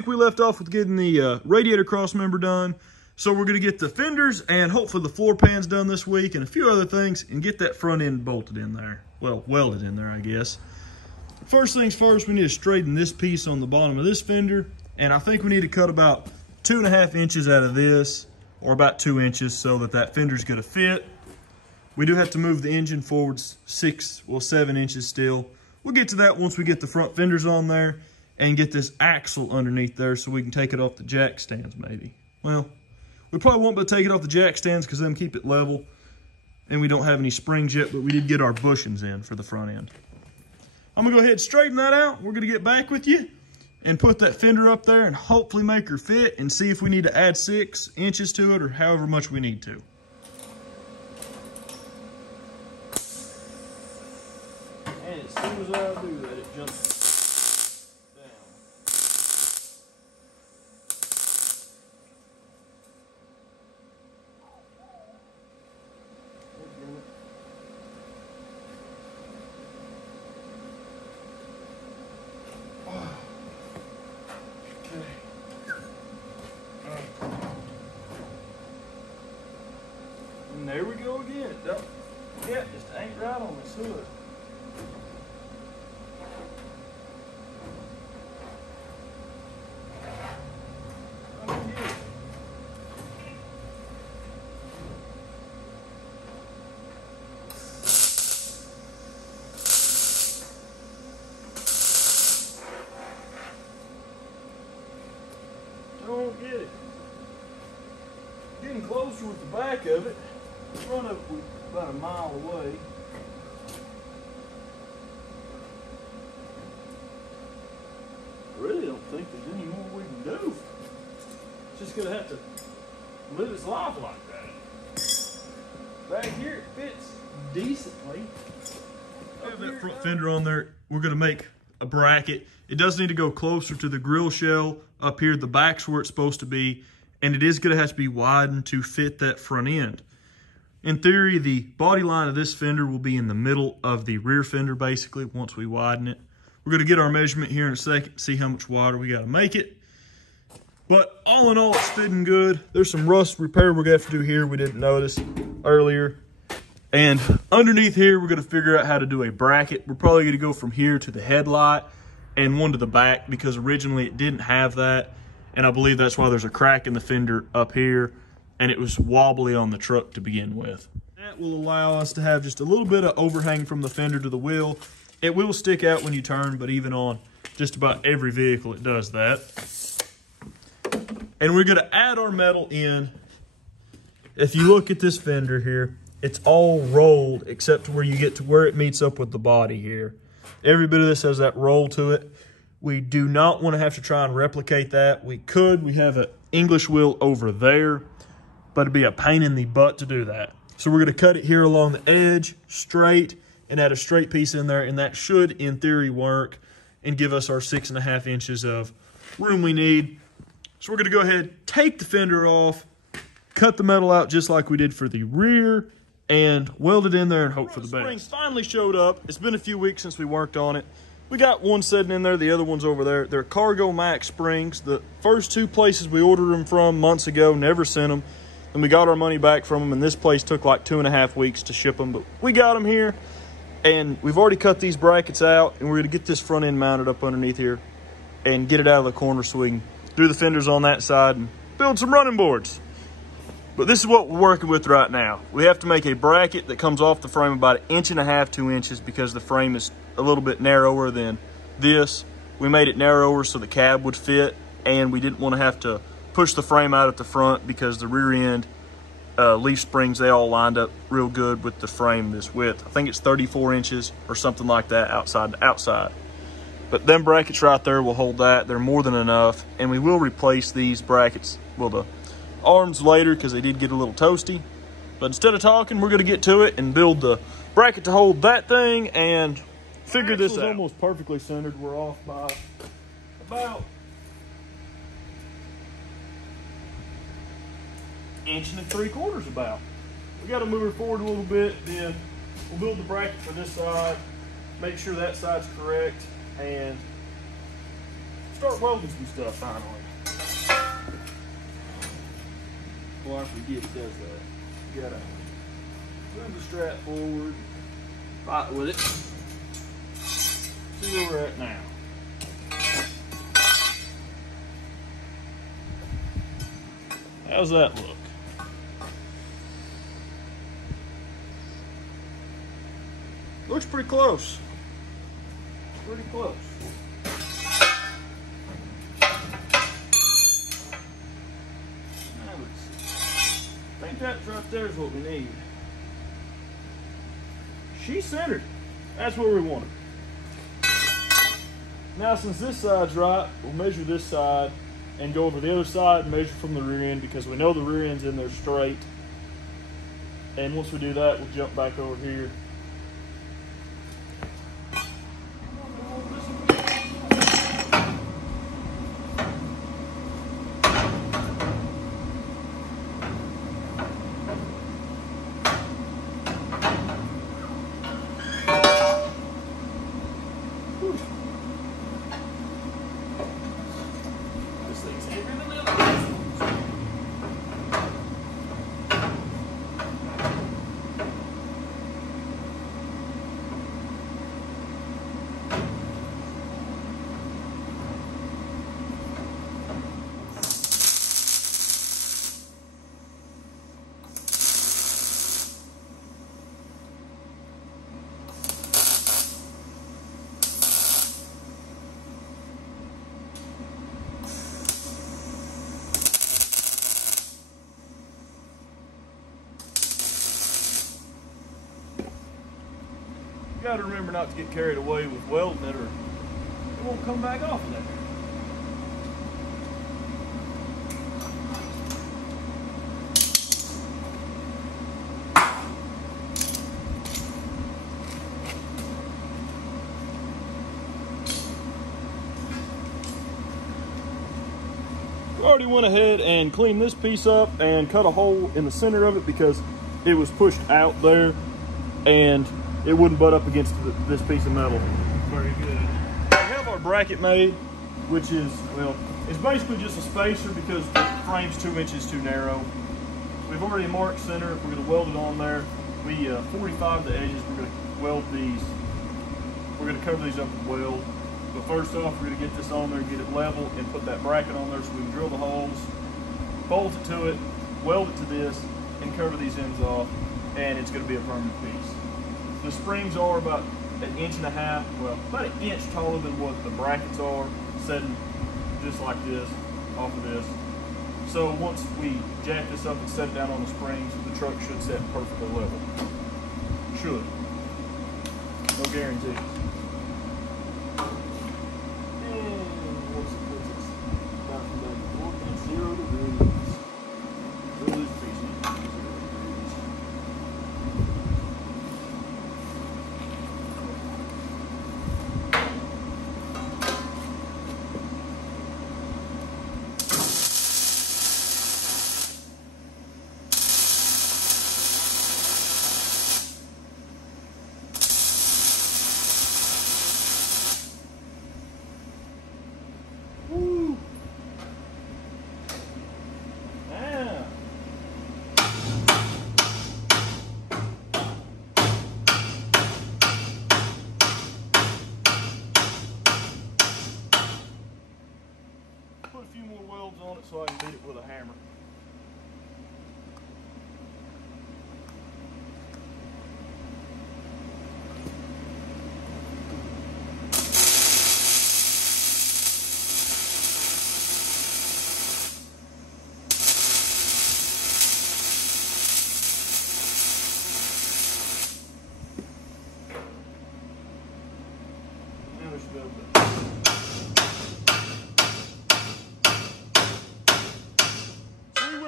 week we left off with getting the radiator cross member done. So we're going to get the fenders and hopefully the floor pans done this week and a few other things and get that front end bolted in there. Well, welded in there, I guess. First things first, we need to straighten this piece on the bottom of this fender. And I think we need to cut about 2.5 inches out of this, or about 2 inches, so that that fender's going to fit. We do have to move the engine forward 7 inches still. We'll get to that once we get the front fenders on there and get this axle underneath there so we can take it off the jack stands maybe. Well, we probably won't be able to take it off the jack stands because then keep it level. And we don't have any springs yet, but we did get our bushings in for the front end. I'm gonna go ahead and straighten that out. We're gonna get back with you and put that fender up there and hopefully make her fit and see if we need to add 6 inches to it or however much we need to. And as soon as I do that, it jumps down. And there we go again. Yeah, just ain't right on this hood. Don't get it. Getting closer with the back of it. The front of it was about a mile away. I really don't think there's any more we can do. Just gonna have to live its life like that. Back here it fits decently. I have that front fender on there. We're gonna make a bracket. It does need to go closer to the grill shell up here. The back's where it's supposed to be, and it is gonna have to be widened to fit that front end. In theory, the body line of this fender will be in the middle of the rear fender, basically, once we widen it. We're going to get our measurement here in a second, see how much wider we got to make it. But all in all, it's fitting good. There's some rust repair we're going to have to do here we didn't notice earlier. And underneath here, we're going to figure out how to do a bracket. We're probably going to go from here to the headlight and one to the back because originally it didn't have that. And I believe that's why there's a crack in the fender up here. And it was wobbly on the truck to begin with. That will allow us to have just a little bit of overhang from the fender to the wheel. It will stick out when you turn, but even on just about every vehicle it does that. And we're gonna add our metal in. If you look at this fender here, it's all rolled except where you get to where it meets up with the body here. Every bit of this has that roll to it. We do not want to have to try and replicate that. We could, we have an English wheel over there, but it'd be a pain in the butt to do that. So we're going to cut it here along the edge, straight, and add a straight piece in there, and that should, in theory, work and give us our 6.5 inches of room we need. So we're going to go ahead, take the fender off, cut the metal out just like we did for the rear, and weld it in there and hope for the best. Springs finally showed up. It's been a few weeks since we worked on it. We got one sitting in there, the other one's over there. They're Cargo Max springs. The first 2 places we ordered them from months ago, never sent them. And we got our money back from them, and this place took like 2.5 weeks to ship them. But we got them here, and we've already cut these brackets out, and we're going to get this front end mounted up underneath here and get it out of the corner so we can do the fenders on that side and build some running boards. But this is what we're working with right now. We have to make a bracket that comes off the frame about 1.5 inches, 2 inches, because the frame is a little bit narrower than this. We made it narrower so the cab would fit, and we didn't want to have to push the frame out at the front because the rear end leaf springs, they all lined up real good with the frame this width. I think it's 34 inches or something like that outside to outside. But them brackets right there will hold that. They're more than enough. And we will replace these brackets, well, the arms later because they did get a little toasty. But instead of talking, we're going to get to it and build the bracket to hold that thing and figure this out. Almost perfectly centered. We're off by about 1.75 inches about. We got to move her forward a little bit, then we'll build the bracket for this side, make sure that side's correct, and start welding some stuff finally. Before I forget, it does that. You gotta move the strap forward, fight with it. See where we're at now. How's that look? Looks pretty close. Pretty close. Now let's see. I think that right there is what we need. She's centered. That's where we want it. Now, since this side's right, we'll measure this side and go over the other side and measure from the rear end, because we know the rear end's in there straight. And once we do that, we'll jump back over here. You gotta remember not to get carried away with welding it, or it won't come back off of there. We already went ahead and cleaned this piece up and cut a hole in the center of it because it was pushed out there and it wouldn't butt up against this piece of metal. Very good. We have our bracket made, which is, well, it's basically just a spacer because the frame's 2 inches too narrow. We've already marked center. We're going to weld it on there. We 45 the edges. We're going to weld these. We're going to cover these up with weld. But first off, we're going to get this on there, get it level, and put that bracket on there so we can drill the holes, bolt it to it, weld it to this, and cover these ends off, and it's going to be a permanent piece. The springs are about 1.5 inches, well, about 1 inch taller than what the brackets are, setting just like this, off of this. So once we jack this up and set it down on the springs, the truck should set perfectly level. Should. No guarantees. And once it puts its back and back and forth at 0 degrees, really appreciate it. 0 degrees. Put a few more welds on it so I can beat it with a hammer. Now we should be able to.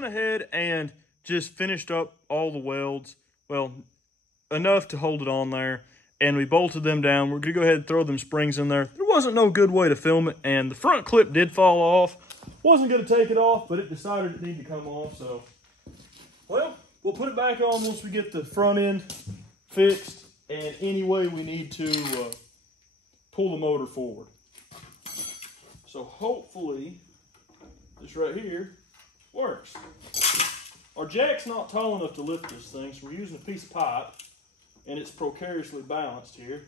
Ahead and just finished up all the welds, well, enough to hold it on there, and we bolted them down. We're gonna go ahead and throw them springs in there. There wasn't no good way to film it, and the front clip did fall off. Wasn't gonna take it off, but it decided it needed to come off, so well, we'll put it back on once we get the front end fixed, and anyway we need to pull the motor forward. So hopefully this right here works. Our jack's not tall enough to lift this thing, so we're using a piece of pipe, and it's precariously balanced here.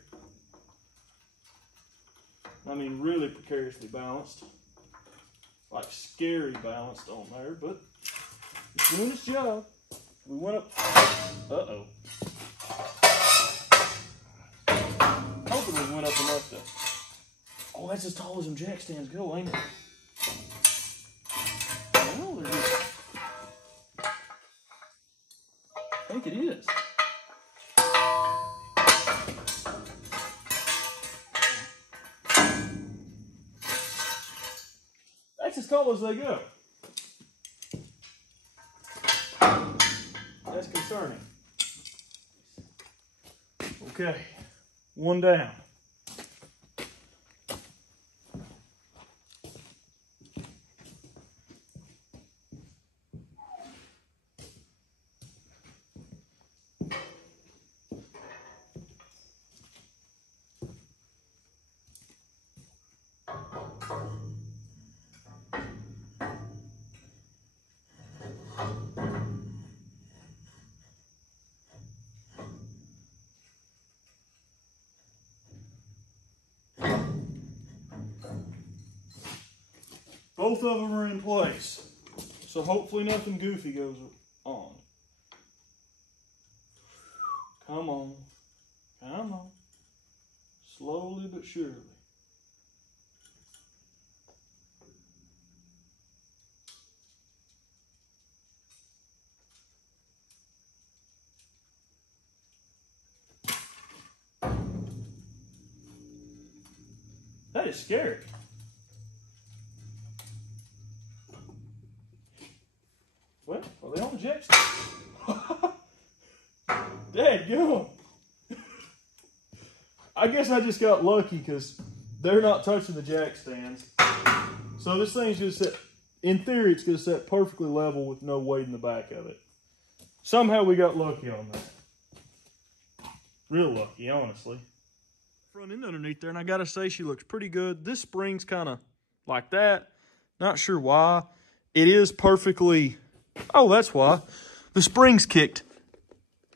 I mean really precariously balanced. Like scary balanced on there, but it's doing its job. We went up, uh-oh. Hoping we went up enough to, oh, that's as tall as them jack stands go, ain't it? Well, they're just, I think it is. That's as tall as they go. That's concerning. Okay, one down. Both of them are in place, so hopefully nothing goofy goes on. Come on, come on, slowly but surely. That is scary. Well, are they on the jack stand? Dadgum. I guess I just got lucky because they're not touching the jack stands. So this thing's just set, in theory, it's going to set perfectly level with no weight in the back of it. Somehow we got lucky on that. Real lucky, honestly. Front end underneath there, and I got to say she looks pretty good. This spring's kind of like that. Not sure why. It is perfectly... Oh, that's why. The spring's kicked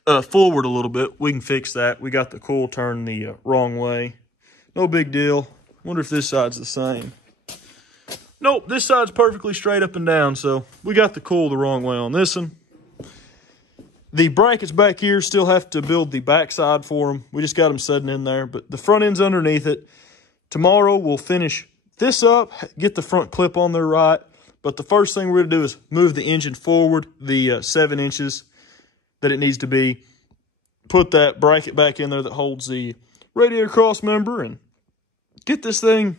forward a little bit. We can fix that. We got the coil turned the wrong way. No big deal. Wonder if this side's the same. Nope, this side's perfectly straight up and down, so we got the coil the wrong way on this one. The brackets back here still have to build the back side for them. We just got them setting in there, but the front end's underneath it. Tomorrow we'll finish this up, get the front clip on there right. But the first thing we're going to do is move the engine forward the 7 inches that it needs to be. Put that bracket back in there that holds the radiator cross member and get this thing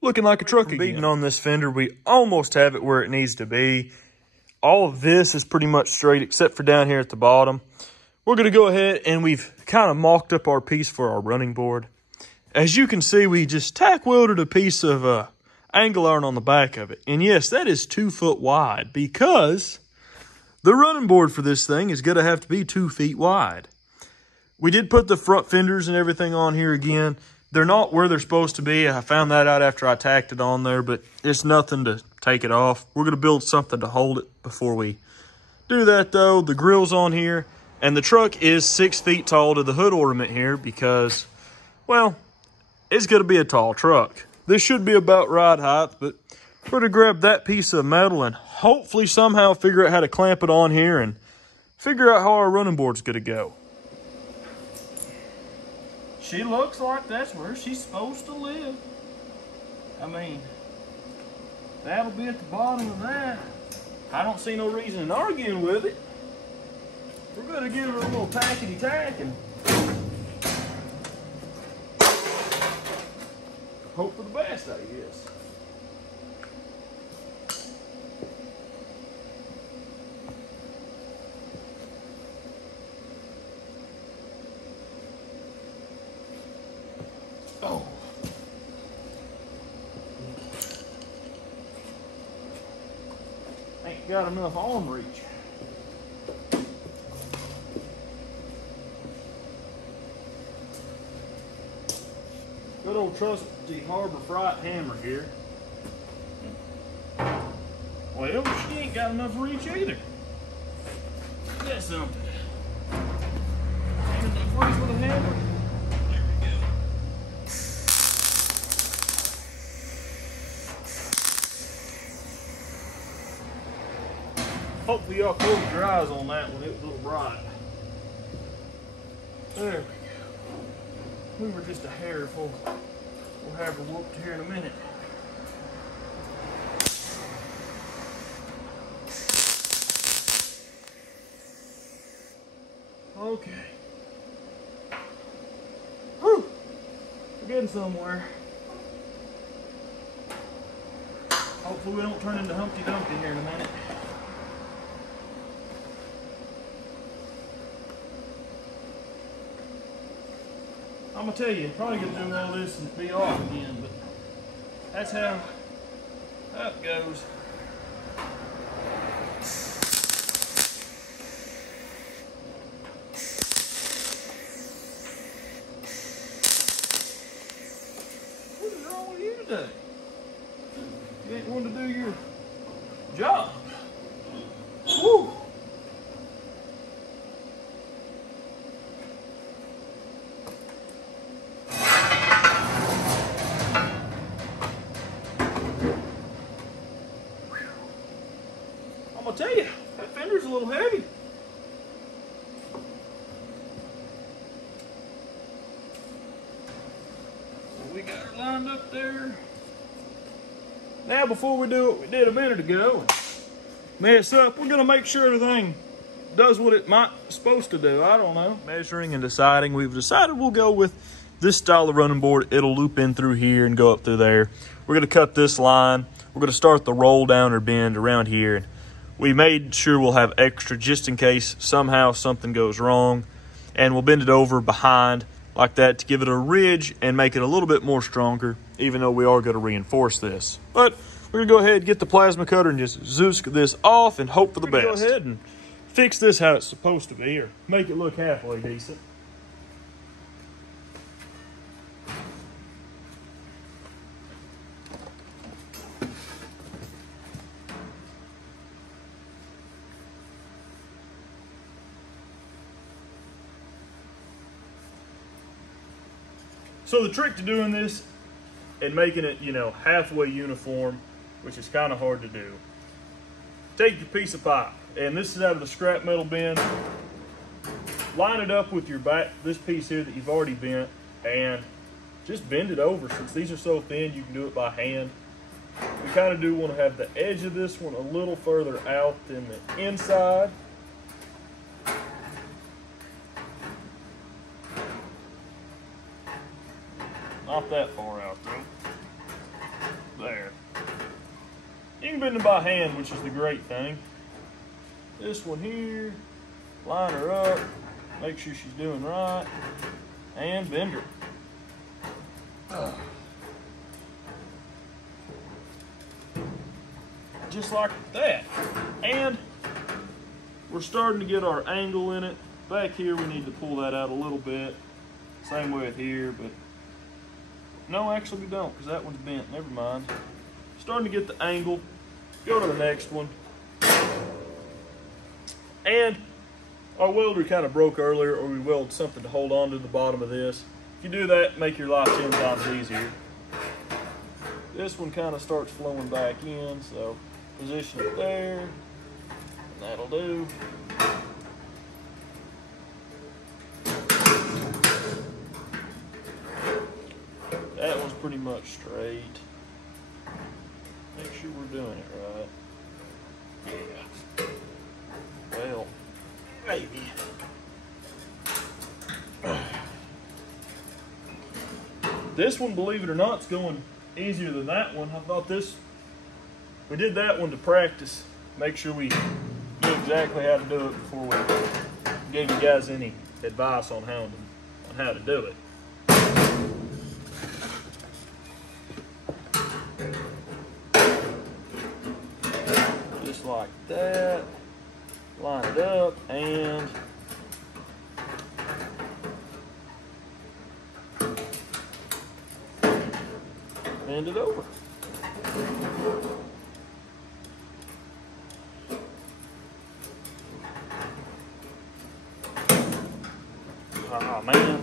looking like a truck again. Beating on this fender, we almost have it where it needs to be. All of this is pretty much straight except for down here at the bottom. We're going to go ahead and we've kind of mocked up our piece for our running board. As you can see, we just tack welded a piece of angle iron on the back of it. And yes, that is 2 foot wide because the running board for this thing is going to have to be 2 feet wide. We did put the front fenders and everything on here again. They're not where they're supposed to be. I found that out after I tacked it on there, but it's nothing to take it off. We're going to build something to hold it before we do that though. The grill's on here and the truck is 6 feet tall to the hood ornament here because, well, it's going to be a tall truck. This should be about right height, but we're going to grab that piece of metal and hopefully somehow figure out how to clamp it on here and figure out how our running board's going to go. She looks like that's where she's supposed to live. I mean, that'll be at the bottom of that. I don't see no reason in arguing with it. We're going to give her a little tackety tack and hope for the best, I guess. Oh. Ain't got enough arm reach. Good old old trusty Harbor Freight hammer here. Well, she ain't got enough reach either. That's something. Ain't enough reach with a hammer. There we go. Hopefully y'all closed your eyes on that one. It was a little bright. There we go. We were just a hair full. We'll have her whooped here in a minute. Okay. Whew. We're getting somewhere. Hopefully we don't turn into Humpty Dumpty here in a minute. I'm gonna tell you, probably gonna do all this and be off again, but that's how that goes. What is wrong with you today? You ain't wanting to do your job. Woo! I'll tell you, that fender's a little heavy. So we got her lined up there. Now before we do what we did a minute ago and mess up, we're gonna make sure everything does what it might supposed to do. I don't know. Measuring and deciding, we've decided we'll go with this style of running board. It'll loop in through here and go up through there. We're gonna cut this line. We're gonna start the roll down or bend around here. We made sure we'll have extra just in case somehow something goes wrong, and we'll bend it over behind like that to give it a ridge and make it a little bit more stronger, even though we are going to reinforce this. But we're going to go ahead and get the plasma cutter and just zoosk this off and hope for the best. Go ahead and fix this how it's supposed to be, or make it look halfway decent. So the trick to doing this and making it, you know, halfway uniform, which is kind of hard to do, take your piece of pipe, and this is out of the scrap metal bin, line it up with your back, this piece here that you've already bent, and just bend it over. Since these are so thin, you can do it by hand. We kind of do want to have the edge of this one a little further out than the inside. Not that far out though. There. You can bend it by hand, which is the great thing. This one here, line her up, make sure she's doing right, and bend her. Just like that. And we're starting to get our angle in it. Back here we need to pull that out a little bit. Same way with here, but no, actually we don't, because that one's bent. Never mind. Starting to get the angle. Go to the next one. And our welder kind of broke earlier, or we welded something to hold on to the bottom of this. If you do that, make your life 10 times easier. This one kind of starts flowing back in, so position it there, and that'll do. That one's pretty much straight. Make sure we're doing it right. Yeah. Well, maybe. This one, believe it or not, is going easier than that one. I thought we did that one to practice. Make sure we knew exactly how to do it before we gave you guys any advice on how to do it. Just like that. Line it up and Hand it over. Oh man.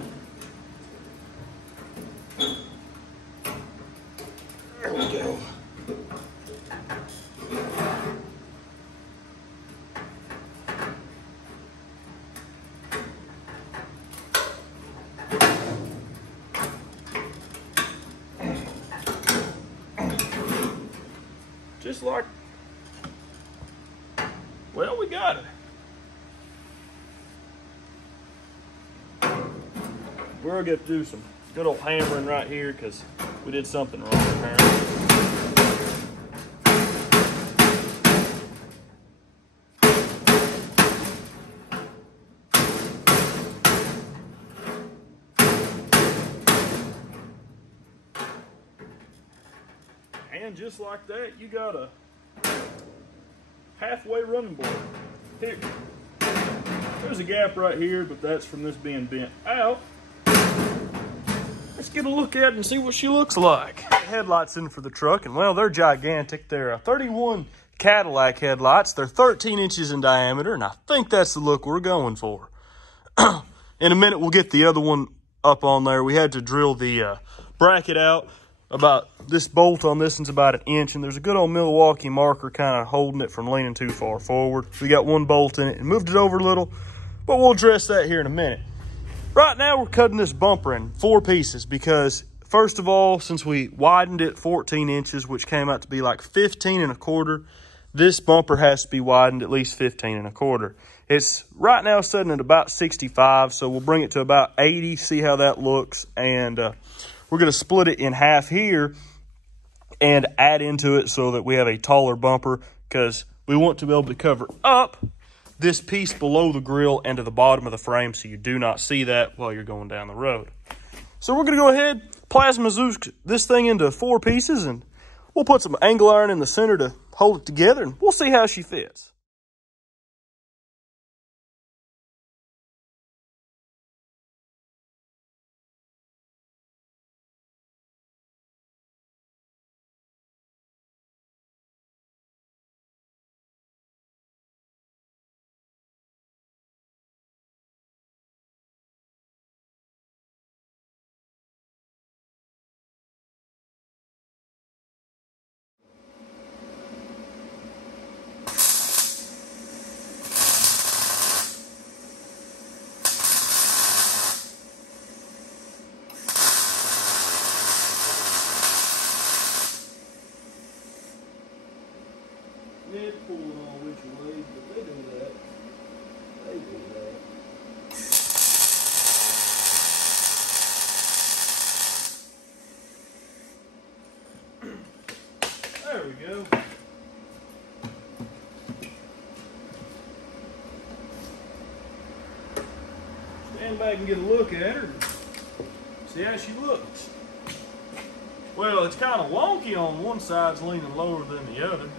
There we go. Just like, well, we got it. We're gonna get to do some good old hammering right here because we did something wrong apparently. And just like that, you got a halfway running board. Here. There's a gap right here, but that's from this being bent out. Let's get a look at it and see what she looks like. Headlights in for the truck, and well, they're gigantic. They're 31 Cadillac headlights. They're 13 inches in diameter, and I think that's the look we're going for. In a minute, we'll get the other one up on there. We had to drill the bracket out. About this bolt on this one's about 1 inch, and there's a good old Milwaukee marker kind of holding it from leaning too far forward. We got one bolt in it and moved it over a little, but we'll address that here in a minute. Right now, we're cutting this bumper in 4 pieces because, first of all, since we widened it 14 inches, which came out to be like 15 1/4, this bumper has to be widened at least 15 1/4. It's right now sitting at about 65, so we'll bring it to about 80, see how that looks, and we're going to split it in half here and add into it so that we have a taller bumper because we want to be able to cover up this piece below the grill and to the bottom of the frame so you do not see that while you're going down the road. So we're going to go ahead, plasma Zoosk this thing into 4 pieces, and we'll put some angle iron in the center to hold it together, and we'll see how she fits. It's pulling all which ways, but they do that. They do that. There we go. Stand back and get a look at her. See how she looks. Well, it's kind of wonky on one side, it's leaning lower than the other.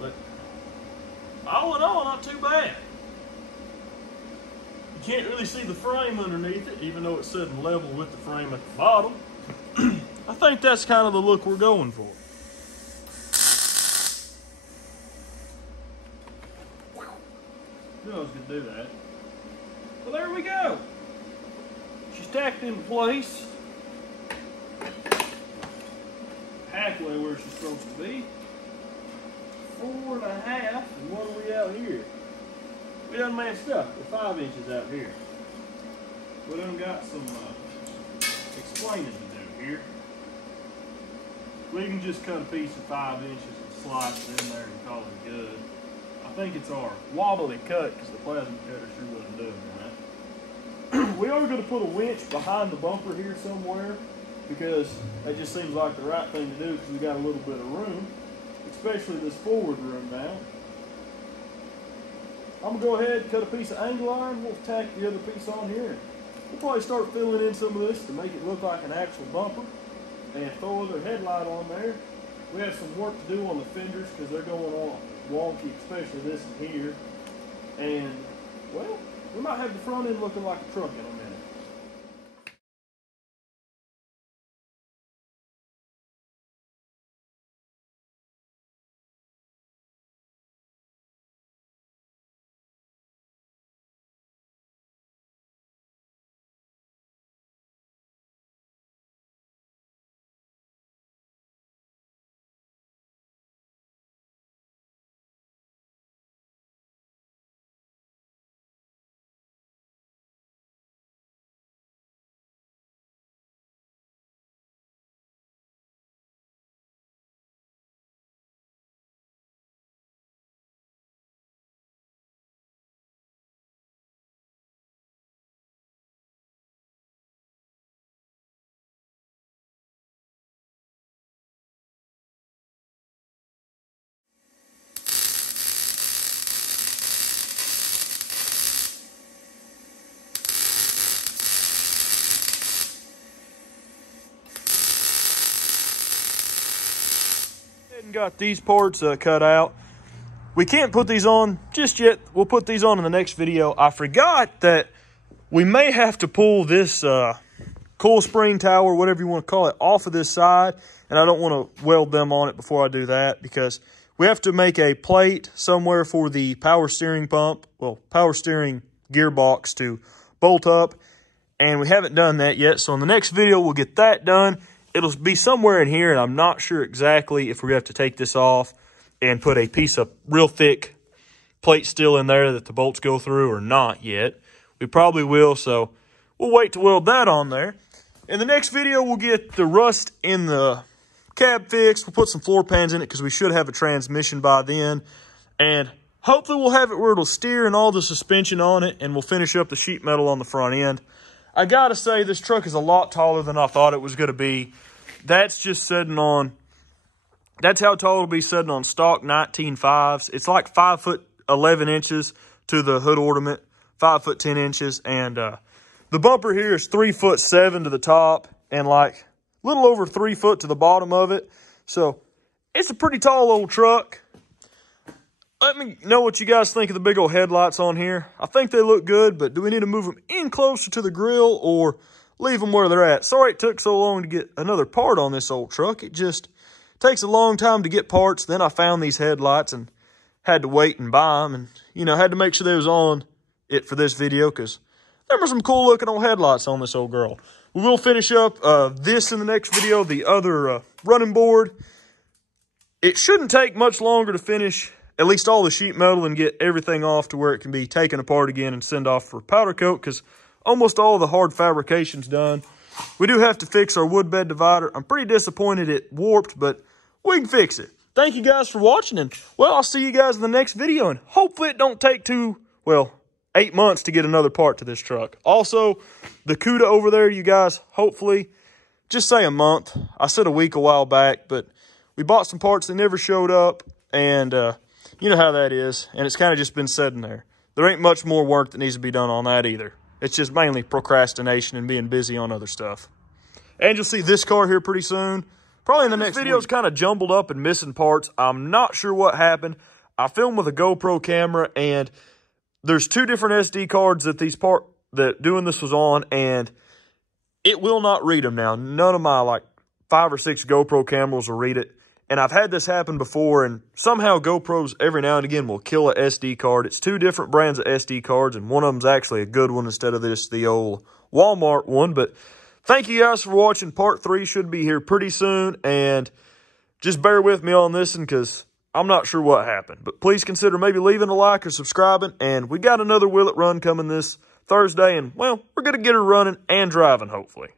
But all in all, not too bad. You can't really see the frame underneath it, even though it's sitting level with the frame at the bottom. I think that's kind of the look we're going for. Knew I was going to do that. Well, there we go. She's tacked into place. Halfway where she's supposed to be. 4 1/2, and what are we out here? We done messed up. We're 5 inches out here. We done got some explaining to do here. We can just cut a piece of 5 inches and slice it in there and call it good. I think it's our wobbly cut because the plasma cutter sure wasn't doing right. We are going to put a winch behind the bumper here somewhere because that just seems like the right thing to do because we got a little bit of room. Especially this forward room now. I'm going to go ahead and cut a piece of angle iron. We'll tack the other piece on here. We'll probably start filling in some of this to make it look like an actual bumper and throw another headlight on there. We have some work to do on the fenders because they're going all wonky, especially this one here. And, well, we might have the front end looking like a truck in a minute. got these parts cut out. We can't put these on just yet. We'll put these on in the next video. I forgot that we may have to pull this coil spring tower, whatever you want to call it, off of this side. And I don't want to weld them on it before I do that, because we have to make a plate somewhere for the power steering pump, well, power steering gearbox to bolt up. And we haven't done that yet. So in the next video, we'll get that done. It'll be somewhere in here, and I'm not sure exactly if we're going to have to take this off and put a piece of real thick plate steel in there that the bolts go through, or not yet. We probably will, so we'll wait to weld that on there. In the next video, we'll get the rust in the cab fixed. We'll put some floor pans in it because we should have a transmission by then. And hopefully we'll have it where it'll steer and all the suspension on it, and we'll finish up the sheet metal on the front end. I gotta say, this truck is a lot taller than I thought it was gonna be. That's just sitting on, that's how tall it'll be sitting on stock 19.5s. It's like 5 foot 11 inches to the hood ornament, 5 foot 10 inches. And the bumper here is 3 foot 7 to the top and like a little over 3 foot to the bottom of it. So it's a pretty tall old truck. Let me know what you guys think of the big old headlights on here. I think they look good, but do we need to move them in closer to the grill or leave them where they're at? Sorry it took so long to get another part on this old truck. It just takes a long time to get parts. Then I found these headlights and had to wait and buy them, and, you know, had to make sure they was on it for this video, because there were some cool looking old headlights on this old girl. We will finish up this in the next video, the other running board. It shouldn't take much longer to finish at least all the sheet metal and get everything off to where it can be taken apart again and send off for powder coat, because almost all the hard fabrication's done. We do have to fix our wood bed divider. I'm pretty disappointed it warped, but we can fix it. Thank you guys for watching, and, well, I'll see you guys in the next video, and hopefully it don't take 8 months to get another part to this truck. Also, the CUDA over there, you guys, hopefully, just say a month. I said a week a while back, but we bought some parts that never showed up, and you know how that is, and it's kind of just been sitting there. There ain't much more work that needs to be done on that either. It's just mainly procrastination and being busy on other stuff. And you'll see this car here pretty soon. Probably in the next video. This video's kind of jumbled up and missing parts. I'm not sure what happened. I filmed with a GoPro camera, and there's 2 different SD cards that doing this was on, and it will not read them now. None of my like 5 or 6 GoPro cameras will read it. And I've had this happen before, and somehow GoPros every now and again will kill a SD card. It's 2 different brands of SD cards, and one of them's actually a good one instead of the old Walmart one. But thank you guys for watching. Part 3 should be here pretty soon, and just bear with me on this one because I'm not sure what happened. But please consider maybe leaving a like or subscribing, and we got another Will It Run coming this Thursday, and, well, we're going to get her running and driving, hopefully.